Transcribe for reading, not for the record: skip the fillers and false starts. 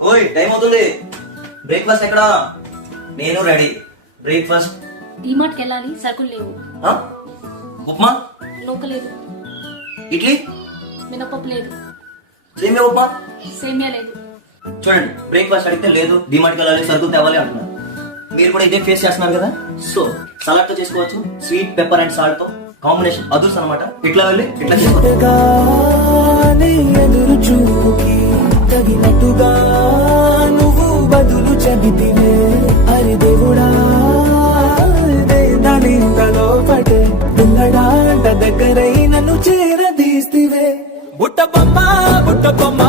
ఓయ్ టైం అవుతుంది, బ్రేక్ఫాస్ట్ ఎక్కడా? నేను రెడీ. బ్రేక్ఫాస్ట్ డిమార్ట్కి వెళ్ళాలి, సరుకులు లేవు. ఉప్మా, నూక లేదు, ఇడ్లీ, మినపప్పు లేదు, సేమియా ఉప్మా. సేమియా లేదు. చూడండి, బ్రేక్ఫాస్ట్ అడిగితే లేదు, డిమార్ట్కి వెళ్ళాలి, సరుకులు తేవాలి అంటున్నారు. మీరు కూడా ఇదే ఫేస్ చేస్తున్నారు కదా. సో సలాడ్ తో చేసుకోవచ్చు, స్వీట్ పెప్పర్ అండ్ సాల్ట్ తో కాంబినేషన్ అదుర్స్ అనమాట. ఇట్లా వెళ్ళి ఇట్లా ఎదురు చూకి తగినట్టుగా నువ్వు బదులు చెబితివే. అరి దేవుడా దాని లోపటే పిల్లడాంట దగ్గరై నన్ను చేరదీస్తివే. బుట్ట బొమ్మ